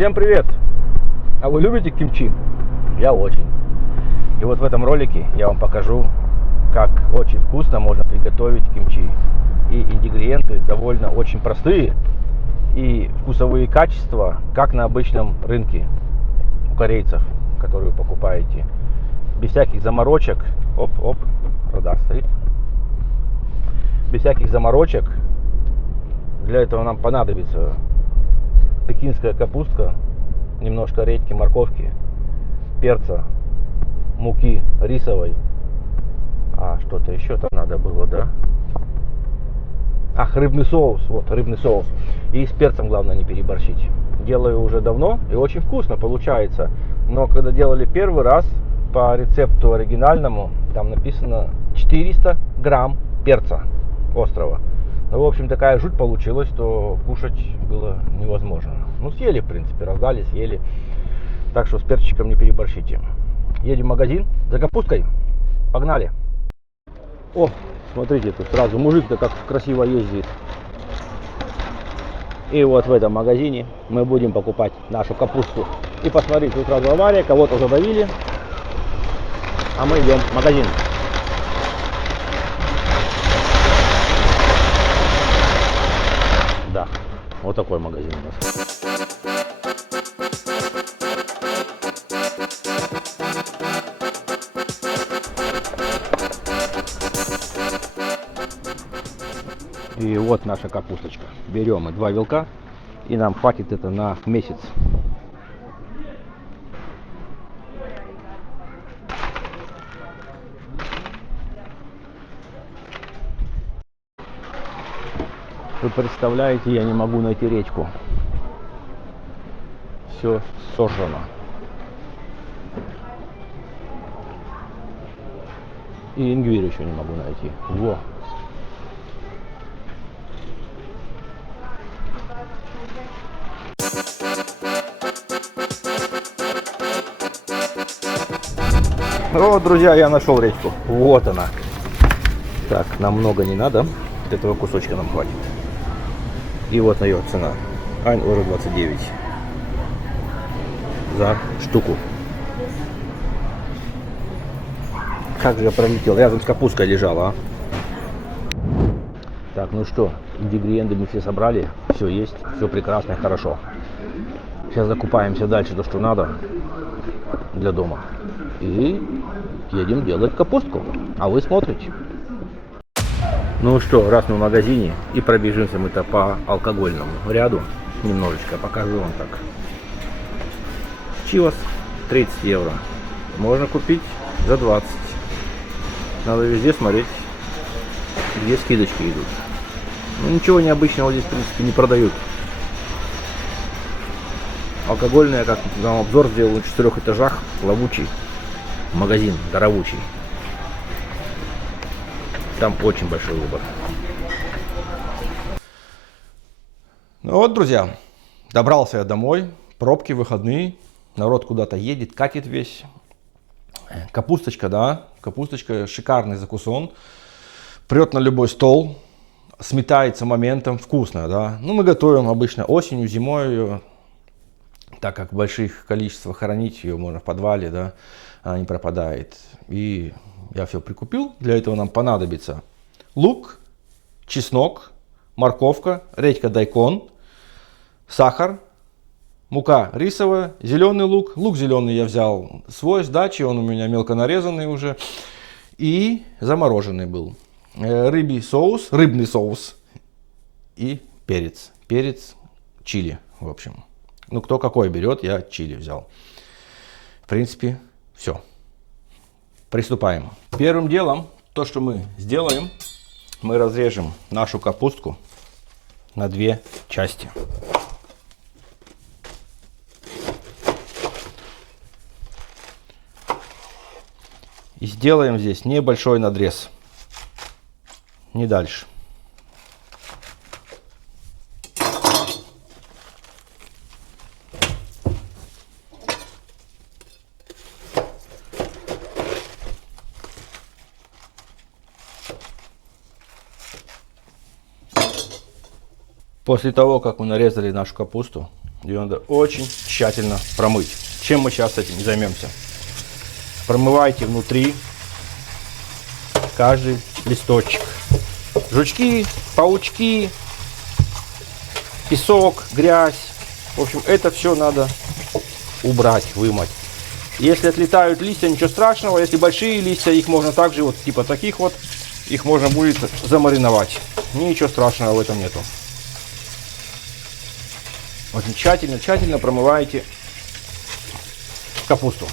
Всем привет! А вы любите кимчи? Я очень. И вот в этом ролике я вам покажу, как очень вкусно можно приготовить кимчи. И ингредиенты довольно очень простые. И вкусовые качества, как на обычном рынке у корейцев, которые вы покупаете. Без всяких заморочек. Оп, радар стоит. Без всяких заморочек. Для этого нам понадобится пекинская капустка, немножко редьки, морковки, перца, муки рисовой. А что-то еще там надо было, да? Ах, рыбный соус. Вот, рыбный соус. И с перцем главное не переборщить. Делаю уже давно и очень вкусно получается. Но когда делали первый раз по рецепту оригинальному, там написано 400 грамм перца острого. Ну, в общем, такая жуть получилась, что кушать было невозможно. Ну, съели, в принципе, раздали, съели. Так что с перчиком не переборщите. Едем в магазин за капусткой. Погнали. О, смотрите, тут сразу мужик-то как красиво ездит. И вот в этом магазине мы будем покупать нашу капусту. И посмотрите, тут сразу авария, кого-то задавили. А мы идем в магазин. Да, вот такой магазин у нас. И вот наша капусточка. Берем мы 2 вилка, и нам хватит это на месяц. Вы представляете, я не могу найти речку. Все сожжено. И ингвирь еще не могу найти. Во. Вот, друзья, я нашел речку. Вот она. Так, нам много не надо. Этого кусочка нам хватит. И вот ее цена. 1,29 € за штуку. Как же я пролетел? Рядом с капусткой лежала, а? Так, ну что, ингредиенты мы все собрали. Все есть, все прекрасно и хорошо. Сейчас закупаемся дальше то, что надо для дома. И едем делать капустку. А вы смотрите. Ну что, раз мы в магазине и пробежимся мы-то по алкогольному ряду немножечко, покажу вам так. Чивос 30 евро. Можно купить за 20. Надо везде смотреть, где скидочки идут. Ну, ничего необычного здесь, в принципе, не продают. Алкогольный, я как вам обзор сделал на 4 этажах, плавучий магазин, дорогучий. Там очень большой выбор. Ну вот, друзья, добрался я домой. Пробки, выходные. Народ куда-то едет, катит весь. Капусточка, да. Капусточка, шикарный закусон. Прет на любой стол. Сметается моментом. Вкусно, да. Ну, мы готовим обычно осенью, зимой ее. Так как в больших количествах хранить ее можно в подвале, да. Она не пропадает. И я все прикупил. Для этого нам понадобится лук, чеснок, морковка, редька дайкон, сахар, мука рисовая, зеленый лук. Лук зеленый я взял свой с дачи, он у меня мелко нарезанный уже. И замороженный был. Рыбный соус и перец. Перец чили, в общем. Ну, кто какой берет, я чили взял. В принципе, все. Приступаем. Первым делом, то, что мы сделаем, мы разрежем нашу капустку на 2 части. И сделаем здесь небольшой надрез. Не дальше. После того, как мы нарезали нашу капусту, Ее надо очень тщательно промыть. Чем мы сейчас этим займемся? Промывайте внутри каждый листочек. Жучки, паучки, песок, грязь. В общем, это все надо убрать, вымыть. Если отлетают листья, ничего страшного. Если большие листья, их можно также, вот типа таких вот, их можно будет замариновать. Ничего страшного в этом нету. Очень тщательно промываете капусту.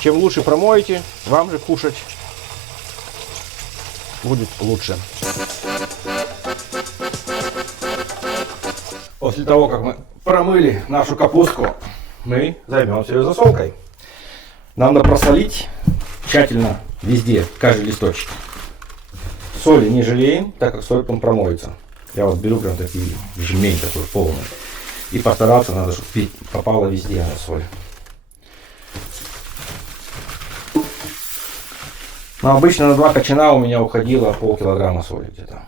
Чем лучше промоете, вам же кушать будет лучше. После того, как мы промыли нашу капустку, мы займемся ее засолкой. Нам надо просолить тщательно везде, каждый листочек. Соли не жалеем, так как соль потом промоется. Я вот беру прям такие жмень такой полный. И постараться надо, чтобы попала везде на соль. Но обычно на 2 кочана у меня уходило полкилограмма соли где-то.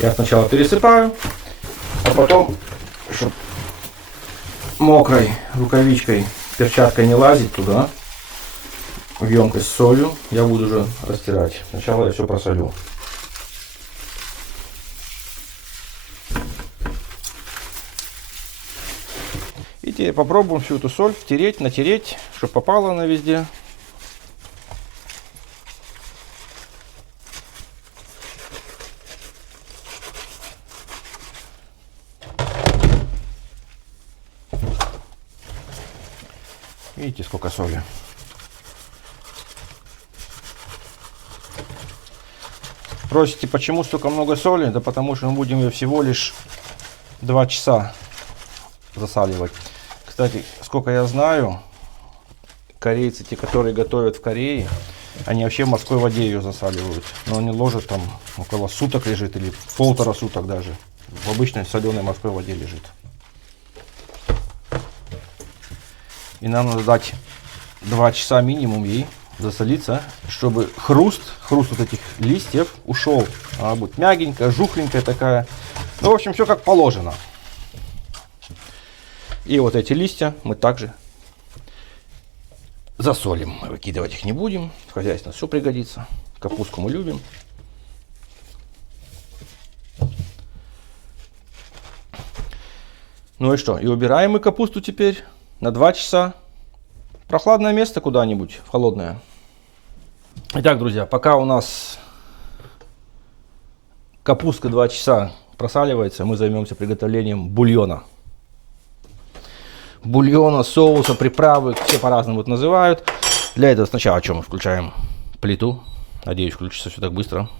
Я сначала пересыпаю, а потом, чтобы мокрой рукавичкой, перчаткой не лазить туда, в емкость с солью, я буду уже растирать. Сначала я все просолю. И теперь попробуем всю эту соль втереть, натереть, чтобы попала она везде. Видите, сколько соли. Спросите, почему столько много соли? Да потому что мы будем ее всего лишь 2 часа засаливать. Кстати, сколько я знаю, корейцы, те, которые готовят в Корее, они вообще в морской воде ее засаливают. Но они ложат там около суток лежит, или 1,5 суток даже. В обычной соленой морской воде лежит. И нам надо дать 2 часа минимум ей засолиться, чтобы хруст вот этих листьев ушел. Она будет мягенькая, жухленькая такая. Ну, в общем, все как положено. И вот эти листья мы также засолим. Мы выкидывать их не будем. В хозяйстве все пригодится. Капустку мы любим. Ну и что? И убираем мы капусту теперь на 2 часа. Прохладное место куда-нибудь, в холодное. Итак, друзья, пока у нас капустка 2 часа просаливается, мы займемся приготовлением бульона. Бульона, соуса, приправы, все по-разному это называют. Для этого сначала что мы включаем плиту. Надеюсь, включится все так быстро.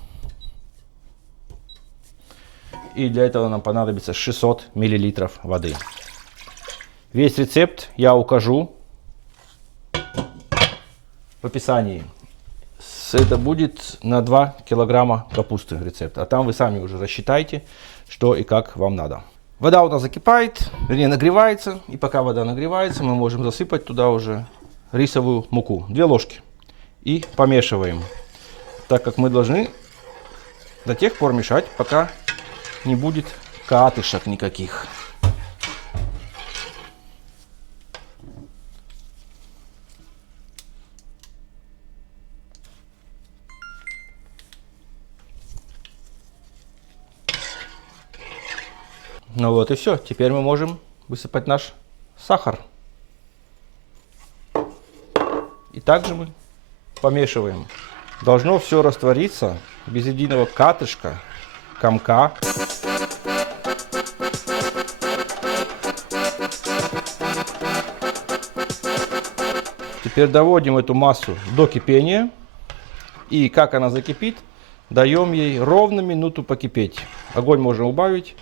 И для этого нам понадобится 600 мл воды. Весь рецепт я укажу в описании. Это будет на 2 килограмма капусты рецепт. А там вы сами уже рассчитайте, что и как вам надо. Вода у нас закипает, вернее нагревается. И пока вода нагревается, мы можем засыпать туда уже рисовую муку. 2 ложки. И помешиваем. Так как мы должны до тех пор мешать, пока не будет катышек никаких. Ну вот и все. Теперь мы можем высыпать наш сахар. И также мы помешиваем. Должно все раствориться без единого катышка, комка. Теперь доводим эту массу до кипения. И как она закипит, даем ей ровно минуту покипеть. Огонь можно убавить.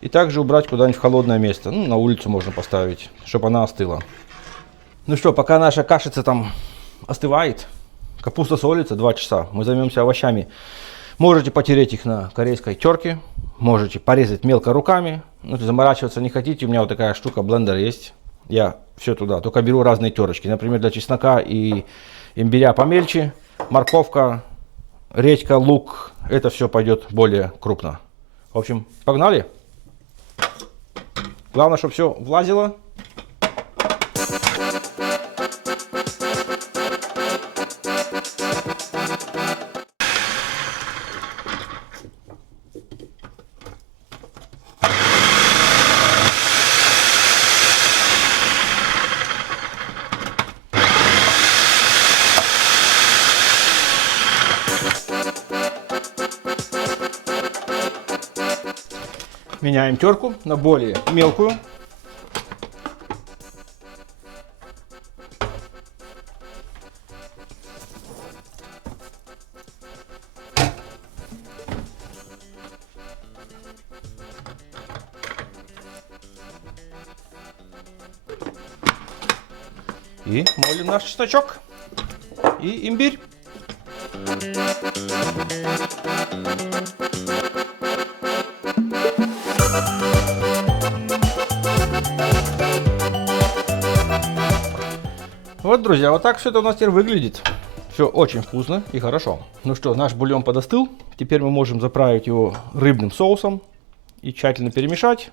И также убрать куда-нибудь в холодное место. Ну, на улицу можно поставить, чтобы она остыла. Ну что, пока наша кашица там остывает, капуста солится 2 часа, мы займемся овощами. Можете потереть их на корейской терке. можете порезать мелко руками. Ну, заморачиваться не хотите, у меня вот такая штука, блендер есть. Я все туда, только беру разные терочки. Например, для чеснока и имбиря помельче, морковка, редька, лук. Это все пойдет более крупно. В общем, погнали. Главное, чтобы все влазило. Меняем терку на более мелкую. И молим наш чесночок и имбирь. Вот, друзья, вот так все это у нас теперь выглядит. Все очень вкусно и хорошо. Ну что, наш бульон подостыл. Теперь мы можем заправить его рыбным соусом и тщательно перемешать.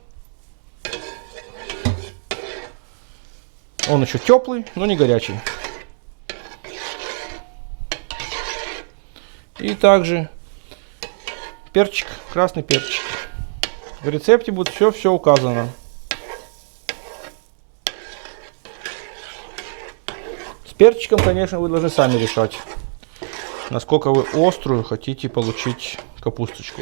Он еще теплый, но не горячий. И также перчик, красный перчик. В рецепте будет все указано. С перчиком, конечно, вы должны сами решать, насколько вы острую хотите получить капусточку.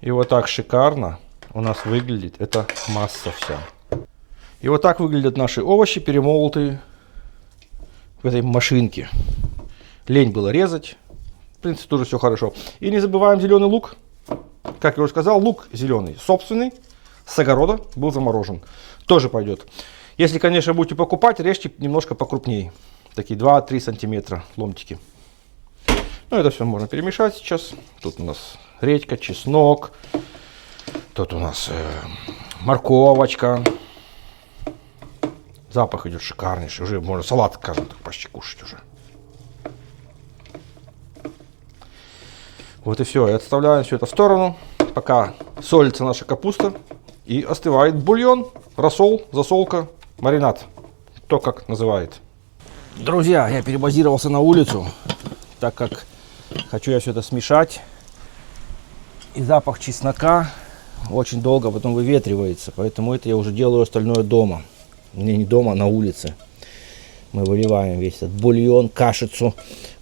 И вот так шикарно у нас выглядит эта масса вся. И вот так выглядят наши овощи, перемолотые в этой машинке. Лень было резать. В принципе, тоже все хорошо. И не забываем зеленый лук. Как я уже сказал, лук зеленый, собственный, с огорода, был заморожен. Тоже пойдет. Если, конечно, будете покупать, режьте немножко покрупнее. Такие 2-3 сантиметра ломтики. Ну, это все можно перемешать сейчас. Тут у нас редька, чеснок. Тут у нас морковочка. Запах идет шикарнейший. Уже можно салат, скажем так, почти кушать уже. Вот и все. И отставляем все это в сторону, пока солится наша капуста и остывает бульон, рассол, засолка, маринад. Кто как называет. Друзья, я перебазировался на улицу, так как хочу я все это смешать. И запах чеснока очень долго потом выветривается, поэтому это я уже делаю остальное дома. Не дома, а на улице. Мы выливаем весь этот бульон, кашицу,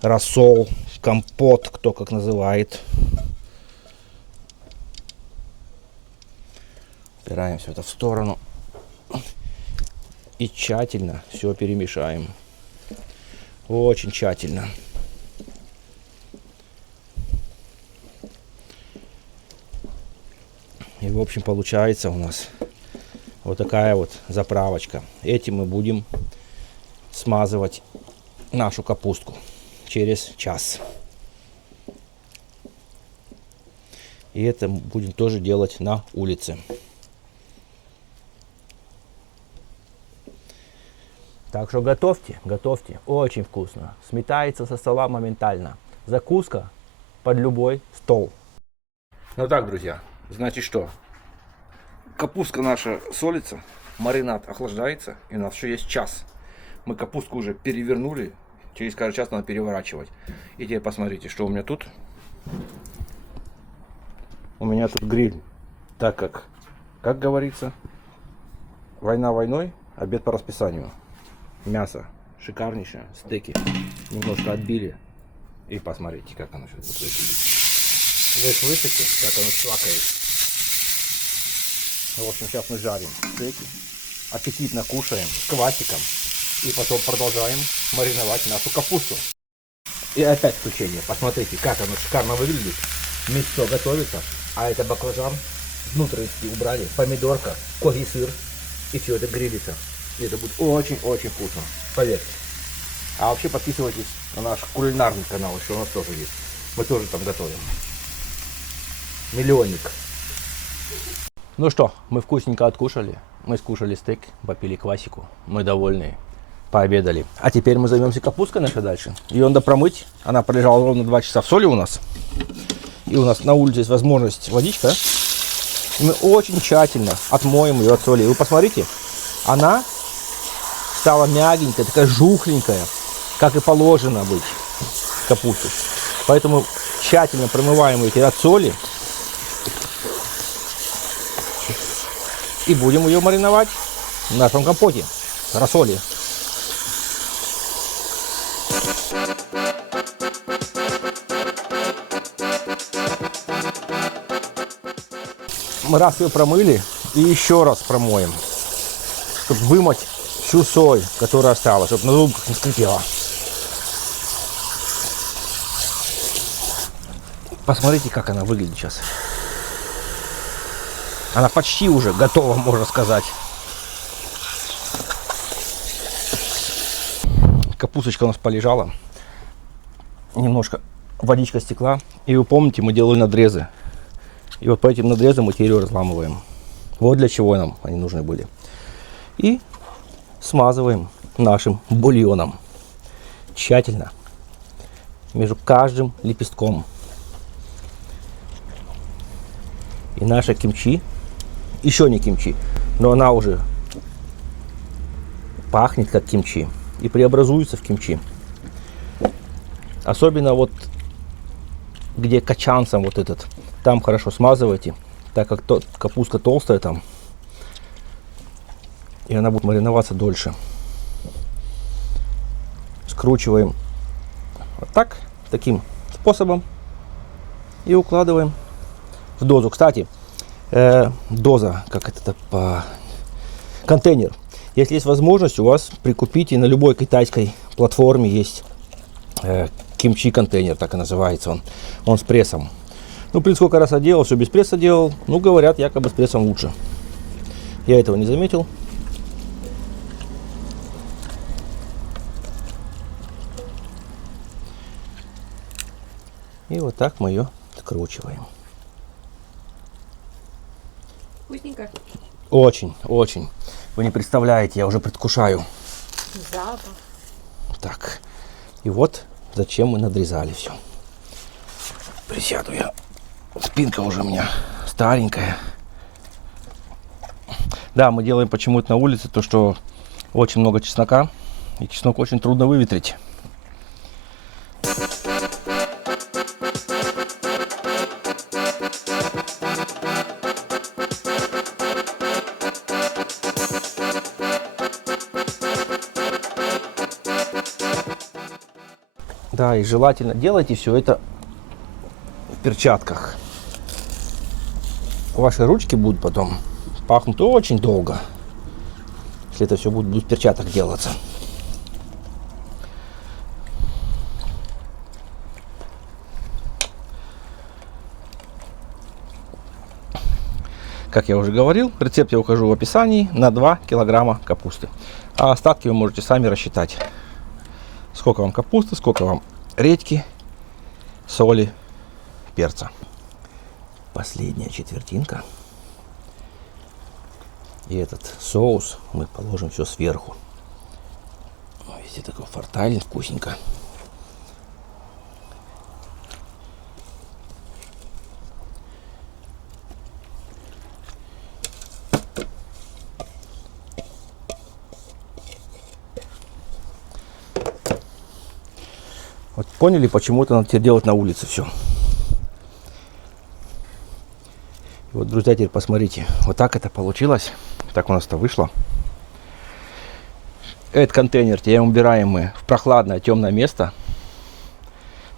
рассол, компот, кто как называет. Убираем все это в сторону и тщательно все перемешаем. Очень тщательно. И в общем получается у нас вот такая вот заправочка. Этим мы будем смазывать нашу капустку через час. И это будем тоже делать на улице. Так что готовьте, готовьте. Очень вкусно. Сметается со стола моментально. Закуска под любой стол. Ну так, друзья, значит что? Капустка наша солится, маринад охлаждается, и у нас еще есть час. Мы капустку уже перевернули, через каждый час надо переворачивать. И теперь посмотрите, что у меня тут. У меня тут гриль, так как говорится, война войной, обед по расписанию. Мясо шикарнейшее, стейки немножко отбили. И посмотрите, как оно сейчас будет выглядеть. Вы слышите, как оно чвакает? В общем, сейчас мы жарим стейки, аппетитно кушаем с квасиком. И потом продолжаем мариновать нашу капусту. И опять включение. Посмотрите, как оно шикарно выглядит. Мясо готовится. А это баклажан. Внутренности убрали. Помидорка, козий сыр. И все это грилится. И это будет очень-очень вкусно. Поверьте. А вообще подписывайтесь на наш кулинарный канал. Еще у нас тоже есть. Мы тоже там готовим. Миллионник. Ну что, мы вкусненько откушали. Мы скушали стейк, попили квасику. Мы довольны. Пообедали. А теперь мы займемся капусткой нашей дальше. Ее надо промыть. Она пролежала ровно 2 часа в соли у нас. И у нас на улице есть возможность водичка. И мы очень тщательно отмоем ее от соли. И вы посмотрите, она стала мягенькая, такая жухленькая, как и положено быть капустой. Поэтому тщательно промываем ее от соли. И будем ее мариновать в нашем компоте с рассоли. Мы раз ее промыли и еще раз промоем, чтобы вымыть всю соль, которая осталась, чтобы на зубках не скрипела. Посмотрите, как она выглядит сейчас. Она почти уже готова, можно сказать. Капусточка у нас полежала. Немножко водичка стекла. И вы помните, мы делали надрезы. И вот по этим надрезам мы теперь ее разламываем. Вот для чего нам они нужны были. И смазываем нашим бульоном. Тщательно. Между каждым лепестком. И наша кимчи, еще не кимчи, но она уже пахнет как кимчи и преобразуется в кимчи. Особенно вот где качанцем вот этот, там хорошо смазывайте, так как капуста толстая там, и она будет мариноваться дольше. Скручиваем вот так, таким способом и укладываем в дозу. Кстати, доза, как это по контейнер. Если есть возможность, у вас прикупите на любой китайской платформе есть кимчи контейнер, так и называется он с прессом. Ну, блин, сколько раз я делал, все без пресса делал. Ну, говорят, якобы с прессом лучше. Я этого не заметил. И вот так мы ее скручиваем. Вкусненько. Очень, очень. Вы не представляете, я уже предвкушаю. Запах. Так. И вот зачем мы надрезали все. Присяду я. Спинка уже у меня старенькая. Да, мы делаем почему-то на улице то, что очень много чеснока. И чеснок очень трудно выветрить. Да, и желательно делайте все это в перчатках. Ваши ручки будут потом пахнуть очень долго, если это все будет без перчаток делаться. Как я уже говорил, рецепт я укажу в описании на 2 килограмма капусты. А остатки вы можете сами рассчитать. Сколько вам капусты, сколько вам редьки, соли, перца. Последняя четвертинка. И этот соус мы положим все сверху. Видите, такой форталин, вкусненько. Вот поняли, почему это надо теперь делать на улице все. И вот, друзья, теперь посмотрите, вот так это получилось. Так у нас это вышло. Этот контейнер теперь убираем мы в прохладное темное место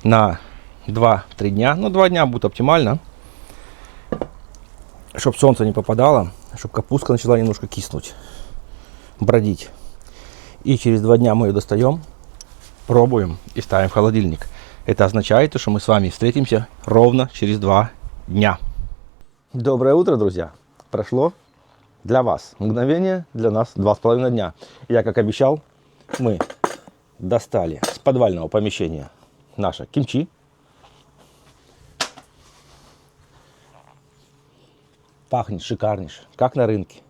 на 2-3 дня. Ну, 2 дня будет оптимально. Чтобы солнце не попадало, чтобы капустка начала немножко киснуть, бродить. И через 2 дня мы ее достаем, пробуем и ставим в холодильник. Это означает, что мы с вами встретимся ровно через 2 дня. Доброе утро, друзья! Прошло для вас мгновение, для нас 2,5 дня. Я, как обещал, мы достали с подвального помещения наше кимчи. пахнет шикарнейше, как на рынке.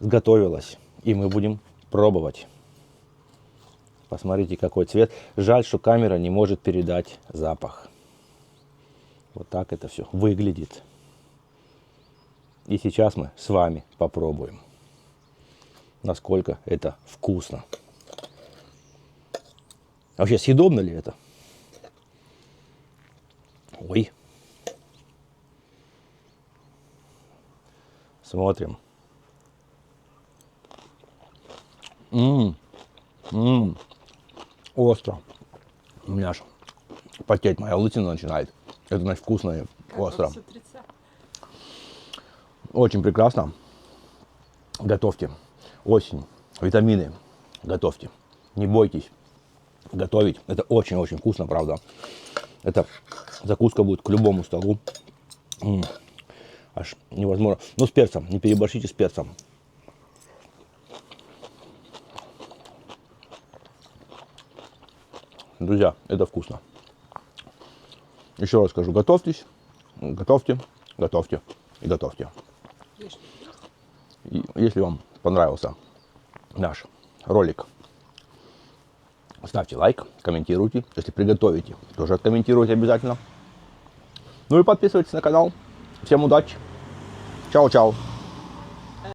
Сготовилась, и мы будем пробовать. Посмотрите, какой цвет. Жаль, что камера не может передать запах. Вот так это все выглядит. И сейчас мы с вами попробуем, насколько это вкусно. Вообще, съедобно ли это? Ой. Смотрим. Остро. У меня аж потеть моя лысина начинает. Это, значит, вкусно и остро. С утреца. Очень прекрасно. Готовьте. Осень. Витамины. Готовьте. Не бойтесь готовить. Это очень-очень вкусно, правда. Это закуска будет к любому столу. Аж невозможно. Ну, с перцем. Не переборщите с перцем. Друзья, это вкусно. Еще раз скажу, готовьтесь, готовьте, готовьте и готовьте. И если вам понравился наш ролик, ставьте лайк, комментируйте. Если приготовите, тоже откомментируйте обязательно. Ну и подписывайтесь на канал. Всем удачи. Чао-чао.